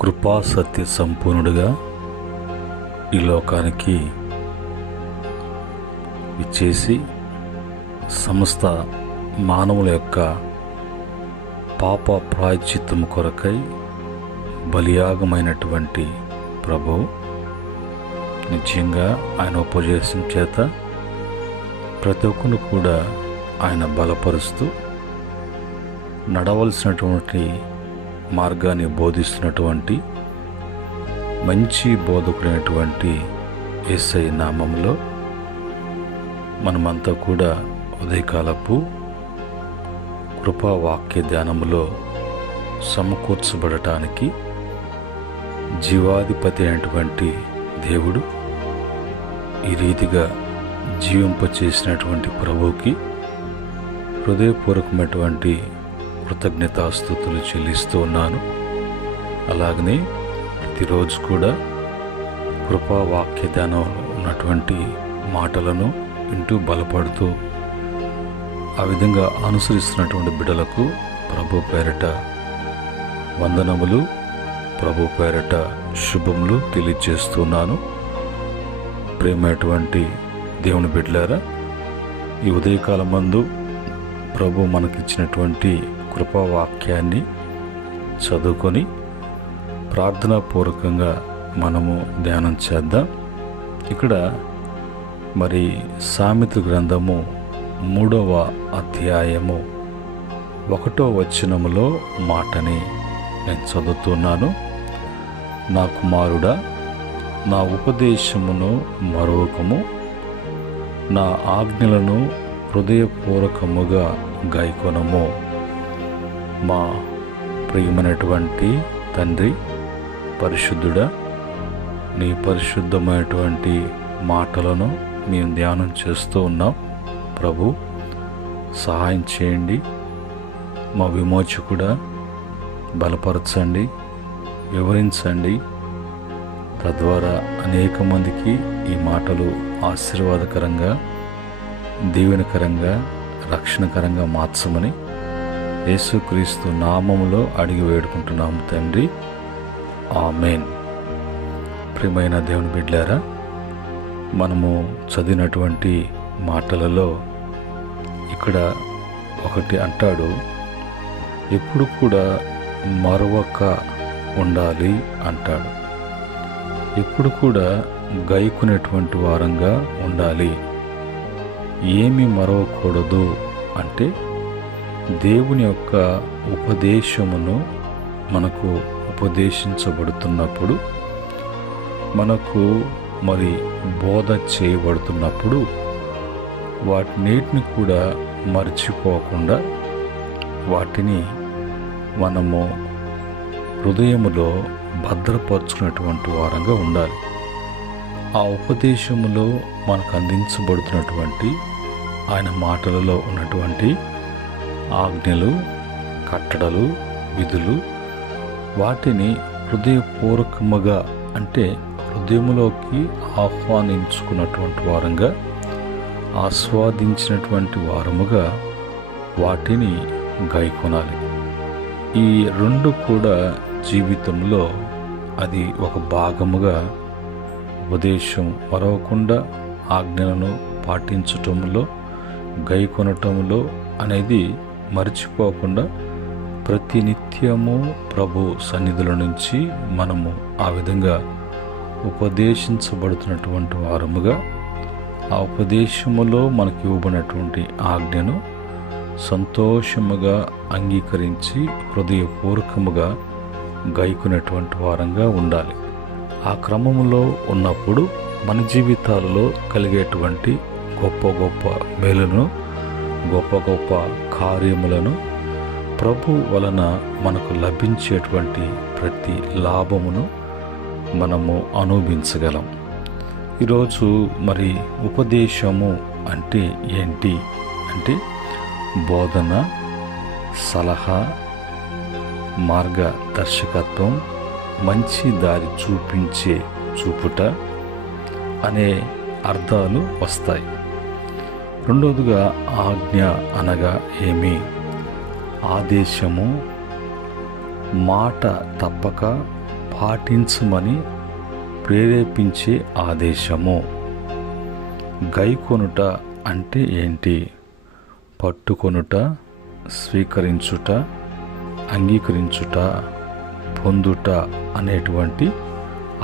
కృపా సత్య సంపూర్ణుడిగా ఈ లోకానికి ఇచ్చేసి సమస్త మానవుల యొక్క పాప ప్రాయశ్చిత్తము కొరకై బలియాగమైనటువంటి ప్రభువు నిశ్చయంగా ఆయన ఉపదేశం చేత ప్రతి ఒక్కరు కూడా ఆయన బలపరుస్తూ నడవలసినటువంటి మార్గాన్ని బోధిస్తున్నటువంటి మంచి బోధకుడైనటువంటి యేసయ్య నామములో మనమంతా కూడా ఉదయకాలపు కృపా వాక్య ధ్యానములో సమకూర్చబడటానికి జీవాధిపతి అయినటువంటి దేవుడు ఈ రీతిగా జీవింపచేసినటువంటి ప్రభువుకి హృదయపూర్వకమైనటువంటి కృతజ్ఞతాస్తుతులు చెల్లిస్తూ ఉన్నాను. అలాగనే ప్రతిరోజు కూడా కృపా వాక్య ధ్యానంలో ఉన్నటువంటి మాటలను వింటూ బలపడుతూ ఆ విధంగా అనుసరిస్తున్నటువంటి బిడ్డలకు ప్రభు పేరట వందనములు, ప్రభు పేరట శుభములు తెలియజేస్తున్నాను. ప్రేమైనటువంటి దేవుని బిడ్డలారా, ఈ ఉదయకాలం మందు ప్రభు మనకిచ్చినటువంటి కృపావాక్యాన్ని చదువుకొని ప్రార్థనాపూర్వకంగా మనము ధ్యానం చేద్దాం. ఇక్కడ మరి సామెత గ్రంథము 3వ అధ్యాయము 1వ వచనములో మాటని నేను చదువుతున్నాను. నా కుమారుడా, నా ఉపదేశమును మరొకము, నా ఆజ్ఞలను హృదయపూర్వకముగా గైకొనము. మా ప్రియమైనటువంటి తండ్రి, పరిశుద్ధుడా, నీ పరిశుద్ధమైనటువంటి మాటలను మేము ధ్యానం చేస్తూ ఉన్నాం. ప్రభు సహాయం చేయండి. మా విమోచకుడా, బలపరచండి, వివరించండి. తద్వారా అనేక మందికి ఈ మాటలు ఆశీర్వాదకరంగా, దీవెనకరంగా, రక్షణకరంగా మార్చమని యేసుక్రీస్తు నామములో అడిగి వేడుకుంటున్నాము తండ్రి. ఆమేన్. ప్రియమైన దేవుని బిడ్డలారా, మనము చదివినటువంటి మాటలలో ఇక్కడ ఒకటి అంటాడు, ఎప్పుడు కూడా మరొక ఉండాలి అంటాడు. ఎప్పుడు కూడా గైకునేటువంటి వారంగా ఉండాలి. ఏమి మరవకూడదు అంటే దేవుని యొక్క ఉపదేశమును మనకు ఉపదేశించబడుతున్నప్పుడు, మనకు మరి బోధ చేయబడుతున్నప్పుడు వాటినేటిని కూడా మర్చిపోకుండా వాటిని మనము హృదయములో భద్రపరుచుకున్నటువంటి వారంగా ఉండాలి. ఆ ఉపదేశములో మనకు అందించబడుతున్నటువంటి ఆయన మాటలలో ఉన్నటువంటి ఆజ్ఞలు, కట్టడలు, విధులు, వాటిని హృదయపూర్వకముగా అంటే హృదయములోకి ఆహ్వానించుకున్నటువంటి వారంగా, ఆస్వాదించినటువంటి వారముగా వాటిని గైకొనాలి. ఈ రెండు కూడా జీవితంలో అది ఒక భాగముగా ఉపదేశం మరవకుండా ఆజ్ఞలను పాటించటంలో, గైకొనటంలో అనేది మర్చిపోకుండా ప్రతి నిత్యము ప్రభు సన్నిధుల నుంచి మనము ఆ విధంగా ఉపదేశించబడుతున్నటువంటి వారముగా, ఆ ఉపదేశములో మనకి ఇవ్వబడినటువంటి ఆజ్ఞను సంతోషముగా అంగీకరించి హృదయపూర్వకముగా గైకునేటువంటి వారంగా ఉండాలి. ఆ క్రమములో ఉన్నప్పుడు మన జీవితాలలో కలిగేటువంటి గొప్ప గొప్ప మేలును, గొప్ప గొప్ప కార్యములను, ప్రభు వలన మనకు లభించేటువంటి ప్రతి లాభమును మనము అనుభవించగలం. ఈరోజు మరి ఉపదేశము అంటే ఏంటి అంటే బోధన, సలహా, మార్గదర్శకత్వం, మంచి దారి చూపుట అనే అర్థాలు వస్తాయి. రెండవదిగా ఆజ్ఞ అనగా ఏమి? ఆదేశము, మాట తప్పక పాటించమని ప్రేరేపించే ఆదేశము. గైకొనుట అంటే ఏంటి? పట్టుకొనుట, స్వీకరించుట, అంగీకరించుట, పొందుట అనేటువంటి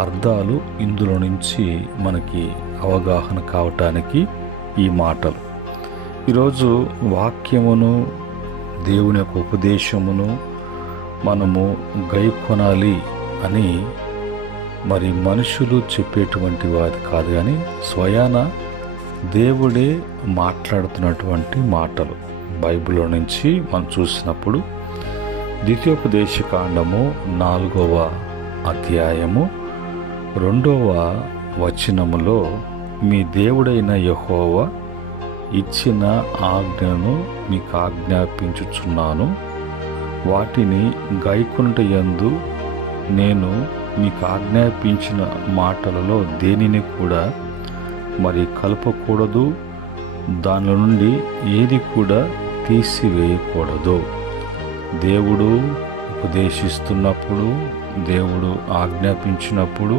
అర్థాలు ఇందులో నుంచి మనకి అవగాహన కావటానికి ఈ మాటలు. ఈరోజు వాక్యమును, దేవుని యొక్క ఉపదేశమును మనము గైకొనాలి అని మరి మనుషులు చెప్పేటువంటి వాది కాదు, కానీ స్వయాన దేవుడే మాట్లాడుతున్నటువంటి మాటలు. బైబిల్లో నుంచి మనం చూసినప్పుడు ద్వితీయోపదేశకాండము 4వ అధ్యాయము 2వ వచనములో, మీ దేవుడైన యెహోవా ఇచ్చిన ఆజ్ఞను మీకు ఆజ్ఞాపించుచున్నాను, వాటిని గైకొనుట యందు నేను మీకు ఆజ్ఞాపించిన మాటలలో దేనిని కూడా మరి కలపకూడదు, దాని నుండి ఏది కూడా తీసివేయకూడదు. దేవుడు ఉపదేశిస్తున్నప్పుడు, దేవుడు ఆజ్ఞాపించినప్పుడు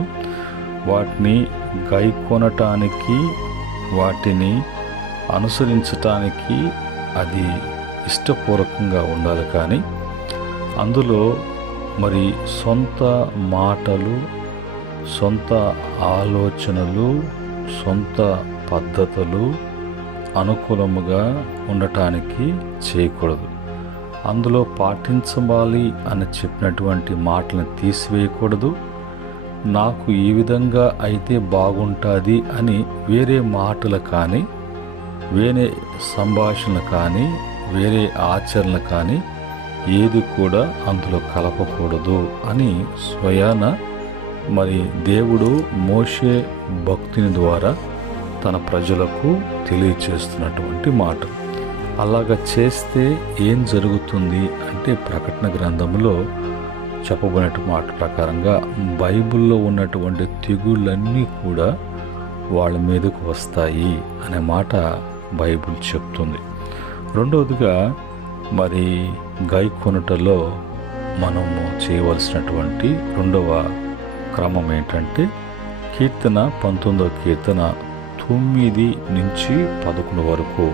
వాటిని గైకొనటానికి, వాటిని అనుసరించటానికి అది ఇష్టపూర్వకంగా ఉండాలి. కానీ అందులో మరి సొంత మాటలు, సొంత ఆలోచనలు, సొంత పద్ధతులు అనుకూలముగా ఉండటానికి చేయకూడదు. అందులో పాటించాలి అని చెప్పినటువంటి మాటలను తీసివేయకూడదు. నాకు ఈ విధంగా అయితే బాగుంటుంది అని వేరే మాటలు కానీ, వేరే సంభాషణలు కానీ, వేరే ఆచరణలు కానీ ఏది కూడా అందులో కలపకూడదు అని స్వయాన మరి దేవుడు మోషే భక్తుని ద్వారా తన ప్రజలకు తెలియచేస్తున్నటువంటి మాట. అలాగా చేస్తే ఏం జరుగుతుంది అంటే, ప్రకటన గ్రంథంలో చెప్పబడిన మాట ప్రకారంగా బైబిల్లో ఉన్నటువంటి తెగుళ్ళన్నీ కూడా వాళ్ళ మీదకు వస్తాయి అనే మాట బైబిల్ చెప్తుంది. రెండవదిగా మరి గైకొనుటలో మనము చేయవలసినటువంటి రెండవ క్రమం ఏంటంటే, కీర్తన 19వ కీర్తన 9 నుంచి 11 వరకు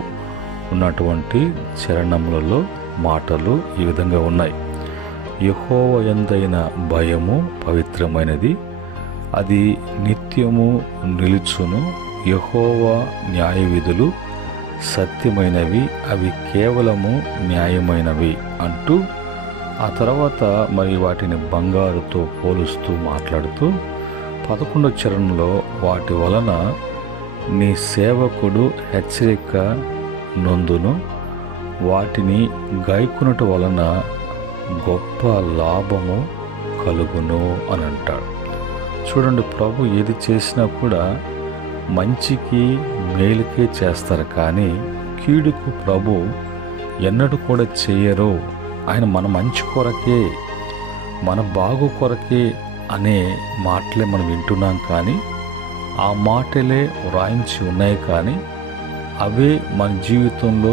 ఉన్నటువంటి చరణములలో మాటలు ఈ విధంగా ఉన్నాయి. యెహోవా యందైన భయము పవిత్రమైనది, అది నిత్యము నిలుచును. యెహోవా న్యాయవిధులు సత్యమైనవి, అవి కేవలము న్యాయమైనవి అంటూ ఆ తర్వాత మరి వాటిని బంగారుతో పోలుస్తూ మాట్లాడుతూ 11వ చరణంలో వాటి వలన నీ సేవకుడు హెచ్చరిక నొందును, వాటిని గైకొనుట వలన గొప్ప లాభము కలుగును అని అంటాడు. చూడండి, ప్రభు ఏది చేసినా కూడా మంచికి మేలుకే చేస్తారు, కానీ కీడుకు ప్రభు ఎన్నడూ కూడా చేయరు. ఆయన మన మంచి కొరకే, మన బాగు కొరకే అనే మాటలే మనం వింటున్నాం. కానీ ఆ మాటలే వ్రాయించి ఉన్నాయి, కానీ అవే మన జీవితంలో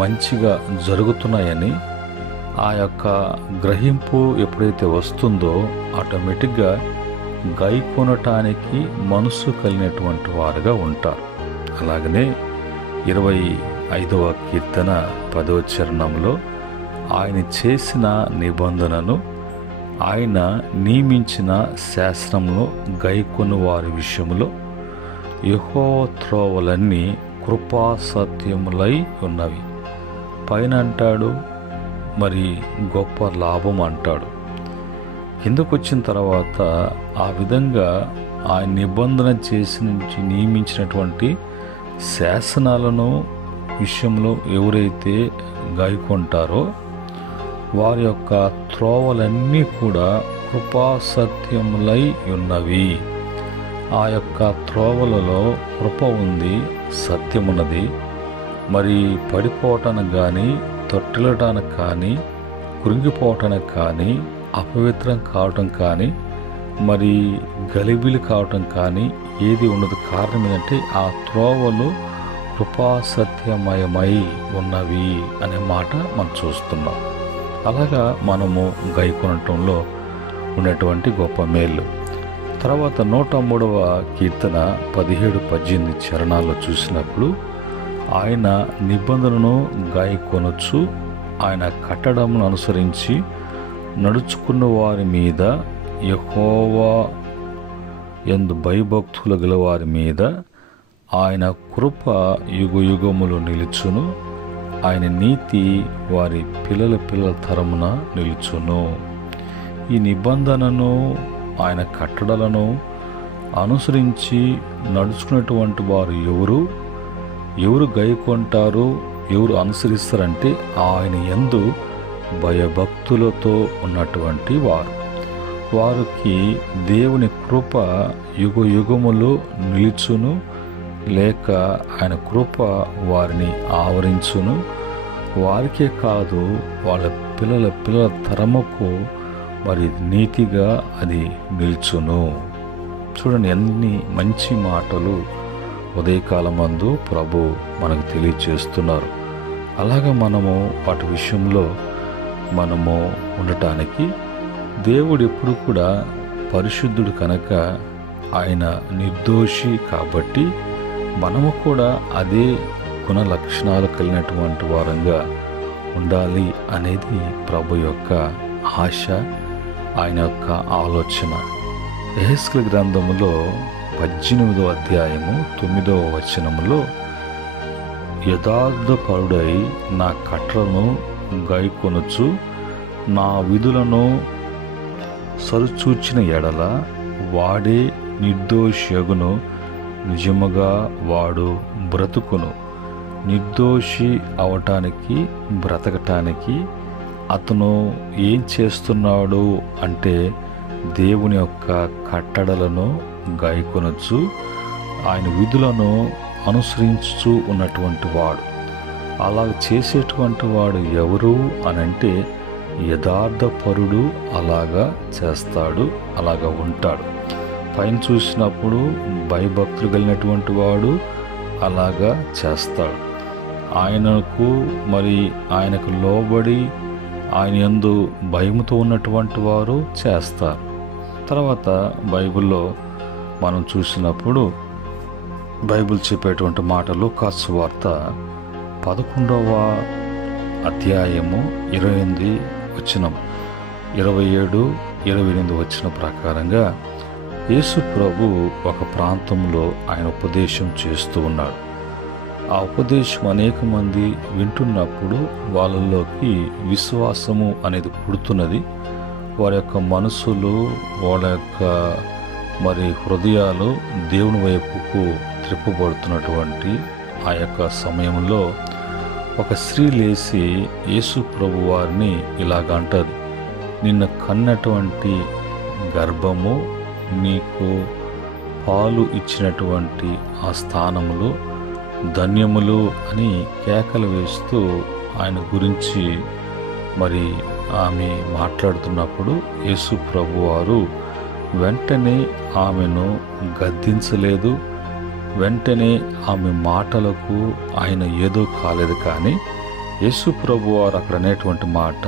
మంచిగా జరుగుతున్నాయని ఆ యొక్క గ్రహింపు ఎప్పుడైతే వస్తుందో ఆటోమేటిక్గా గైకొనటానికి మనసు కలిగినటువంటి వారుగా ఉంటారు. అలాగనే 25వ కీర్తన 10వ చరణంలో ఆయన చేసిన నిబంధనను, ఆయన నియమించిన శాసనంలో గైకొను వారి విషయంలో యెహోవా త్రోవలన్నీ కృపా సత్యములై ఉన్నవి. పైన అంటాడు మరి గొప్ప లాభం అంటాడు. కిందకు వచ్చిన తర్వాత ఆ విధంగా ఆయన నిబంధన చేసి నియమించినటువంటి శాసనాలను విషయంలో ఎవరైతే గైకొంటారో వారి యొక్క త్రోవలన్నీ కూడా కృపా సత్యములై ఉన్నవి. ఆ యొక్క త్రోవలలో కృప ఉంది, సత్యమున్నది. మరి పడిపోవటానికి కానీ, తొట్టిల్లటానికి కానీ, కృంగిపోవటానికి కానీ, అపవిత్రం కావటం కానీ, మరి గలిబిలి కావటం కానీ ఏది ఉండదు. కారణం ఏంటంటే ఆ త్రోవలు కృపాసత్యమయమై ఉన్నవి అనే మాట మనం చూస్తున్నాం. అలాగా మనము గైకొనటంలో ఉన్నటువంటి గొప్ప మేలు. తర్వాత 103వ కీర్తన 17-18 చరణాల్లో చూసినప్పుడు ఆయన నిబంధనను గాయకొనొచ్చు, ఆయన కట్టడమును అనుసరించి నడుచుకున్న వారి మీద, యెహోవా యందు భయభక్తులు గల వారి మీద ఆయన కృప యుగయుగములు నిలుచును, ఆయన నీతి వారి పిల్లల తరమున నిలుచును. ఈ నిబంధనను, ఆయన కట్టడలను అనుసరించి నడుచుకున్నటువంటి వారు ఎవరు గైకొంటారు, ఎవరు అనుసరిస్తారంటే ఆయన యందు భయభక్తులతో ఉన్నటువంటి వారికి దేవుని కృప యుగయుగములు నిలుచును, లేక ఆయన కృప వారిని ఆవరించును. వారికే కాదు, వాళ్ళ పిల్లల తరముకు మరి నీతిగా అది నిల్చును. చూడండి, ఎన్ని మంచి మాటలు ఉదయకాలమందు ప్రభు మనకు తెలియచేస్తున్నారు. అలాగా మనము వాటి విషయంలో మనము ఉండటానికి దేవుడు ఎప్పుడు కూడా పరిశుద్ధుడు కనుక ఆయన నిర్దోషి కాబట్టి మనము కూడా అదే గుణ లక్షణాలు కలిగినటువంటి వారంగా ఉండాలి అనేది ప్రభు యొక్క ఆశ, ఆయన యొక్క ఆలోచన. యెహెజ్కేలు గ్రంథములో 18వ అధ్యాయము 9వ వచనములో, యథార్థపరుడై నా కట్టలను గైకొనుచు నా విధులను సరిచూచిన ఎడల వాడే నిర్దోషియగును, నిజముగా వాడు బ్రతుకును. నిర్దోషి అవటానికి, బ్రతకటానికి అతను ఏం చేస్తున్నాడు అంటే దేవుని యొక్క కట్టడలను గాయకొనొచ్చు, ఆయన విధులను అనుసరించుచూ ఉన్నటువంటి వాడు. అలా చేసేటువంటి వాడు ఎవరు అనంటే యథార్థపరుడు అలాగా చేస్తాడు, అలాగా ఉంటాడు. పైన చూసినప్పుడు భయభక్తులు కలిగినటువంటి వాడు అలాగా చేస్తాడు. ఆయనకు లోబడి ఆయన యందు భయముతో ఉన్నటువంటి వారు చేస్తారు. తర్వాత బైబిల్లో మనం చూసినప్పుడు బైబిల్ చెప్పేటువంటి మాటలు లూకా సువార్త 11వ అధ్యాయము 28 వచనం, 27, 28 వచనం ప్రకారంగా యేసు ప్రభు ఒక ప్రాంతంలో ఆయన ఉపదేశం చేస్తూ ఉన్నాడు. ఆ ఉపదేశం అనేక మంది వింటున్నప్పుడు వాళ్ళలోకి విశ్వాసము అనేది పుడుతున్నది. వారి యొక్క మనసులు, వాళ్ళ యొక్క హృదయాలు దేవుని వైపుకు త్రిప్పబడుతున్నటువంటి ఆ యొక్క సమయంలో ఒక స్త్రీ లేచి యేసు ప్రభు వారిని ఇలాగంటది, నిన్ను కన్నటువంటి గర్భము, నీకు పాలు ఇచ్చినటువంటి ఆ స్థానములు ధన్యములు అని కేకలు వేస్తూ ఆయన గురించి ఆమె మాట్లాడుతున్నప్పుడు యేసు ప్రభు వారు వెంటనే ఆమెను గద్దించలేదు. వెంటనే ఆమె మాటలకు ఆయన ఏదో కాలేదు. కానీ యేసు ప్రభు వారు అక్కడ అనేటువంటి మాట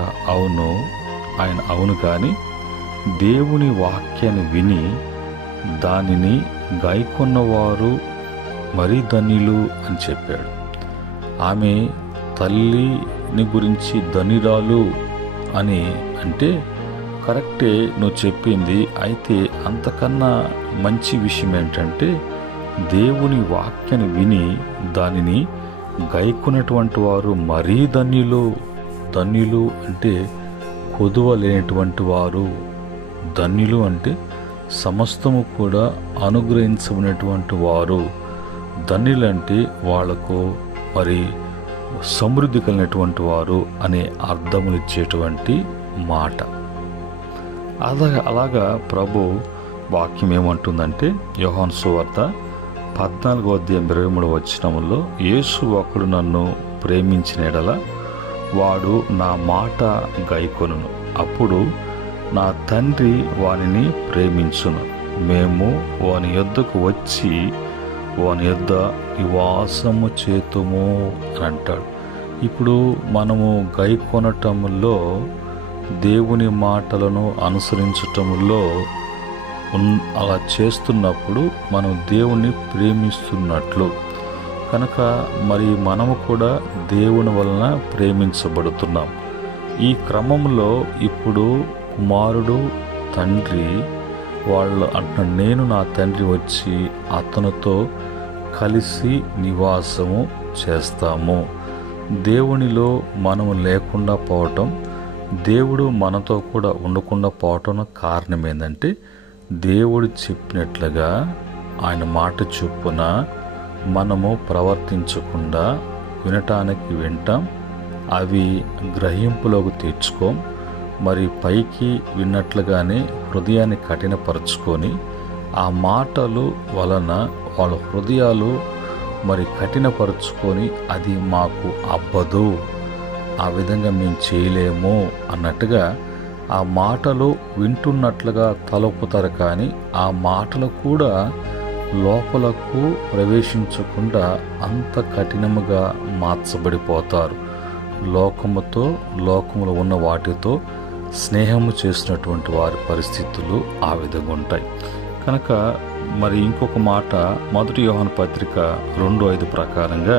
అవును కానీ దేవుని వాక్యాన్ని విని దానిని గాయకొన్నవారు మరీ ధన్యులు అని చెప్పాడు. ఆమె తల్లిని గురించి ధన్యురాలు అని అంటే కరెక్టే, నువ్వు చెప్పింది. అయితే అంతకన్నా మంచి విషయం ఏంటంటే దేవుని వాక్యాన్ని విని దానిని గాయకొన్నటువంటి వారు మరీ ధన్యులు అంటే కొదువ లేనటువంటి వారు. ధన్యులు అంటే సమస్తము కూడా అనుగ్రహించబడినటువంటి వారు. ధన్యులంటే వాళ్లకు సమృద్ధి కలిగినటువంటి వారు అనే అర్థములు ఇచ్చేటువంటి మాట. అలాగా ప్రభు వాక్యం ఏమంటుందంటే యోహాను సువార్త 14వ అధ్యాయం 23వ వచనములో, యేసు ఒకడు నన్ను ప్రేమించిన ఎడల వాడు నా మాట గైకొనును, అప్పుడు నా తండ్రి వానిని ప్రేమించును, మేము వాని యొద్దకు వచ్చి వాని యొద్ద నివాసము చేతుము అని అంటాడు. ఇప్పుడు మనము గైకొనటంలో దేవుని మాటలను అనుసరించటంలో అలా చేస్తున్నప్పుడు మనం దేవుణ్ణి ప్రేమిస్తున్నట్లు. కనుక మరి మనము కూడా దేవుని వలన ప్రేమించబడుతున్నాం. ఈ క్రమంలో ఇప్పుడు కుమారుడు తండ్రి వాళ్ళు అంటున్న, నేను నా తండ్రి వచ్చి అతనితో కలిసి నివాసము చేస్తాము. దేవునిలో మనము లేకుండా పోవటం, దేవుడు మనతో కూడా ఉండకుండా పోవటం కారణం ఏంటంటే, దేవుడు చెప్పినట్లుగా ఆయన మాట చొప్పున మనము ప్రవర్తించకుండా వినటానికి వింటాం, అవి గ్రహింపులోకి తెచ్చుకోం. మరి పైకి విన్నట్లుగానే హృదయాన్ని కఠినపరుచుకొని ఆ మాటలు వలన వాళ్ళ హృదయాలు మరి కఠినపరుచుకొని అది మాకు అబ్బదు, ఆ విధంగా మేము చేయలేము అన్నట్టుగా ఆ మాటలు వింటున్నట్లుగా తలపుతారు. కానీ ఆ మాటలు కూడా లోపలకు ప్రవేశించకుండా అంత కఠినముగా మార్చబడిపోతారు. లోకముతో, లోకములో ఉన్న వాటితో స్నేహము చేసినటువంటి వారి పరిస్థితులు ఆ విధంగా ఉంటాయి. కనుక మరి ఇంకొక మాట 1 యోహాను పత్రిక 2:5 ప్రకారంగా,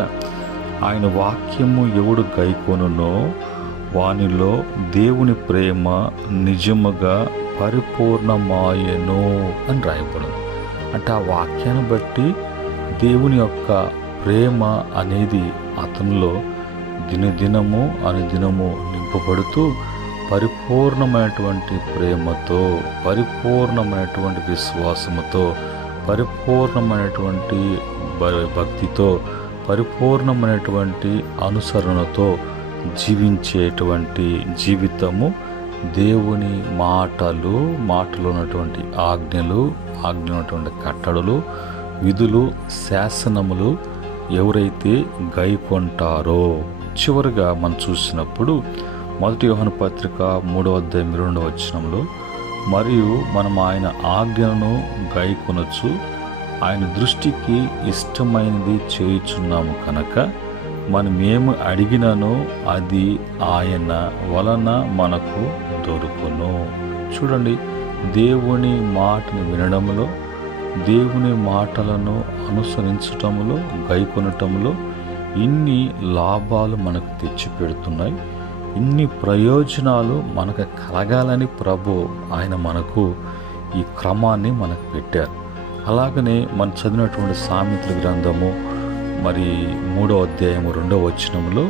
ఆయన వాక్యము ఎవడు గైకొనునో వానిలో దేవుని ప్రేమ నిజముగా పరిపూర్ణమాయెను అని రాయబడింది. అంటే ఆ వాక్యాన్ని బట్టి దేవుని యొక్క ప్రేమ అనేది అతనిలో దినదినము అనుదినము నింపబడుతూ పరిపూర్ణమైనటువంటి ప్రేమతో, పరిపూర్ణమైనటువంటి విశ్వాసముతో, పరిపూర్ణమైనటువంటి భక్తితో, పరిపూర్ణమైనటువంటి అనుసరణతో జీవించేటువంటి జీవితము, దేవుని మాటలు, మాటలో ఉన్నటువంటి ఆజ్ఞలు, ఆజ్ఞలో ఉన్నటువంటి కట్టడలు, విధులు, శాసనములు ఎవరైతే గైకొంటారో. చివరిగా మనం చూసినప్పుడు 1 యోహాను పత్రిక 3:2 మరియు మనం ఆయన ఆజ్ఞను గైకొనొచ్చు ఆయన దృష్టికి ఇష్టమైనది చేయుచున్నాము కనుక మనమేమి అడిగినను అది ఆయన వలన మనకు దొరుకును. చూడండి, దేవుని మాటను వినడంలో, దేవుని మాటలను అనుసరించటంలో, గైకొనటంలో ఇన్ని లాభాలు మనకు తెచ్చిపెడుతున్నాయి. ఇన్ని ప్రయోజనాలు మనకు కలగాలని ప్రభు ఆయన మనకు ఈ క్రమాన్ని మనకు పెట్టారు. అలాగనే మనం చదివినటువంటి సామెతల గ్రంథము మరి 3:2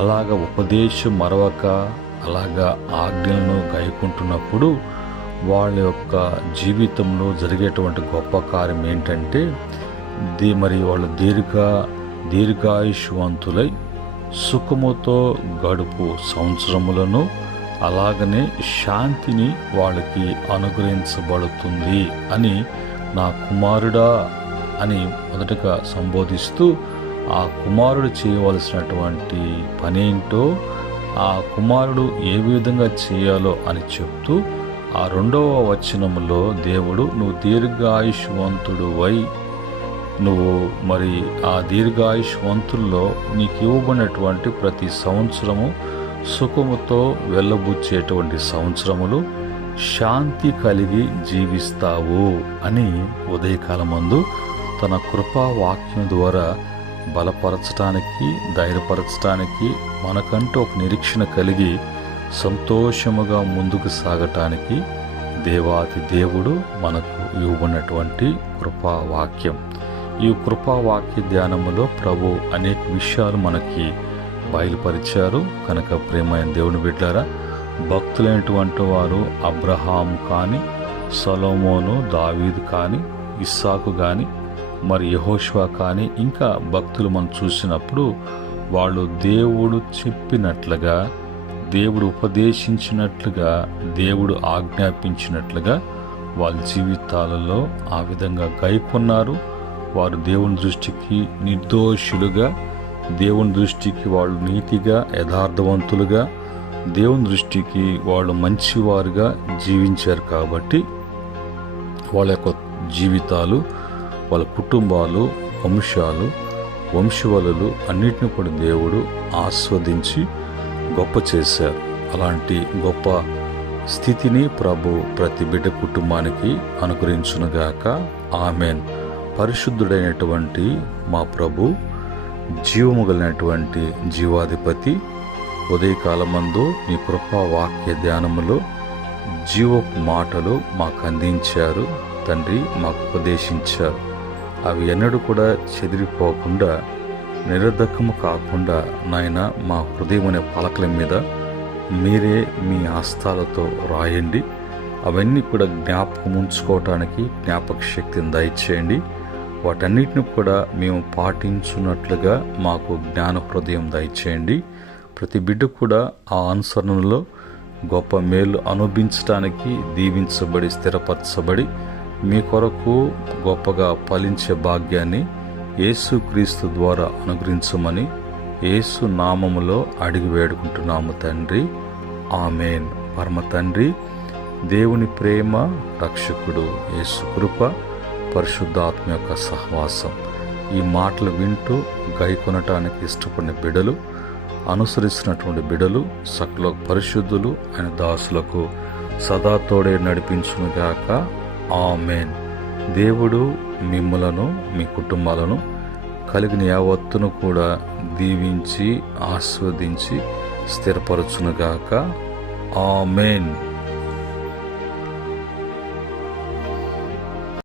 అలాగ ఉపదేశం మరవక అలాగా ఆజ్ఞలను గైకుంటున్నప్పుడు వాళ్ళ యొక్క జీవితంలో జరిగేటువంటి గొప్ప కార్యం ఏంటంటే మరి వాళ్ళు దీర్ఘాయుష్వంతులై సుఖముతో గడుపు సంవత్సరములను అలాగనే శాంతిని వాళ్ళకి అనుగ్రహించబడుతుంది అని, నా కుమారుడా అని మొదటగా సంబోధిస్తూ ఆ కుమారుడు చేయవలసినటువంటి పనేంటో, ఆ కుమారుడు ఏ విధంగా చేయాలో అని చెప్తూ ఆ 2వ వచనములో దేవుడు, నువ్వు దీర్ఘాయుష్వంతుడు వై, నువ్వు మరి ఆ దీర్ఘాయుష్వంతుల్లో నీకు ఇవ్వబడినటువంటి ప్రతి సంవత్సరము సుఖముతో వెళ్ళబుచ్చేటువంటి సంవత్సరములు, శాంతి కలిగి జీవిస్తావు అని ఉదయకాలమందు తన కృపా వాక్యం ద్వారా బలపరచటానికి, ధైర్యపరచటానికి, మనకంటూ ఒక నిరీక్షణ కలిగి సంతోషముగా ముందుకు సాగటానికి దేవాతి దేవుడు మనకు ఇవ్వబడినటువంటి కృపా వాక్యం. ఈ కృపా వాక్య ధ్యానములో ప్రభు అనేక విషయాలు మనకి బయలుపరిచారు. కనుక ప్రేమైన దేవుని బిడ్డారా, భక్తులైనటువంటి వారు అబ్రహాము కానీ, సొలొమోను, దావీదు కానీ, ఇస్సాకు కానీ, మరి యెహోషువ కానీ ఇంకా భక్తులు మనం చూసినప్పుడు వాళ్ళు దేవుడు చెప్పినట్లుగా, దేవుడు ఉపదేశించినట్లుగా, దేవుడు ఆజ్ఞాపించినట్లుగా వాళ్ళ జీవితాలలో ఆ విధంగా గైకొన్నారు. వారు దేవుని దృష్టికి నిర్దోషులుగా, దేవుని దృష్టికి వాళ్ళు నీతిగా, యథార్థవంతులుగా, దేవుని దృష్టికి వాళ్ళు మంచివారుగా జీవించారు. కాబట్టి వాళ్ళ యొక్క జీవితాలు, వాళ్ళ కుటుంబాలు, వంశాలు, వంశవలులు అన్నిటిని కూడా దేవుడు ఆస్వాదించి గొప్ప చేశారు. అలాంటి గొప్ప స్థితిని ప్రభు ప్రతి బిడ్డ కుటుంబానికి అనుగ్రహించునుగాక. ఆమెన్. పరిశుద్ధుడైనటువంటి మా ప్రభు, జీవము కలిగినటువంటి జీవాధిపతి, ఉదయకాలమందు నీ కృపా వాక్య ధ్యానములో జీవపు మాటలు మాకు అందించారు తండ్రి, మాకు ఉపదేశించారు. అవి ఎన్నడూ కూడా చెదిరిపోకుండా, నిరర్ధకము కాకుండా నాయన మా హృదయం అనే పలకల మీద మీరే మీ హస్తాలతో రాయండి. అవన్నీ కూడా జ్ఞాపకం ఉంచుకోవటానికి జ్ఞాపక శక్తిని దయచేయండి. వాటన్నిటిని కూడా మేము పాటించున్నట్లుగా మాకు జ్ఞాన హృదయం దయచేయండి. ప్రతి బిడ్డ కూడా ఆ అనుసరణలో గొప్ప మేలు అనుభవించడానికి దీవించబడి స్థిరపరచబడి మీ కొరకు గొప్పగా ఫలించే భాగ్యాన్ని యేసుక్రీస్తు ద్వారా అనుగ్రహించమని యేసు నామములో అడిగి వేడుకుంటున్నాము తండ్రి. ఆమెన్. పరమ తండ్రి, దేవుని ప్రేమ, రక్షకుడు యేసు కృప, పరిశుద్ధాత్మ యొక్క సహవాసం ఈ మాటలు వింటూ గైకొనటానికి ఇష్టపడిన బిడలు, అనుసరిస్తున్నటువంటి బిడలు, సకల పరిశుద్ధులు ఆయన దాసులకు సదా తోడే నడిపించునుగాక. ఆమెన్. దేవుడు మిమ్ములను, మీ కుటుంబాలను కలిగిన యావత్తును కూడా దీవించి ఆస్వాదించి స్థిరపరచునుగాక. ఆమెన్.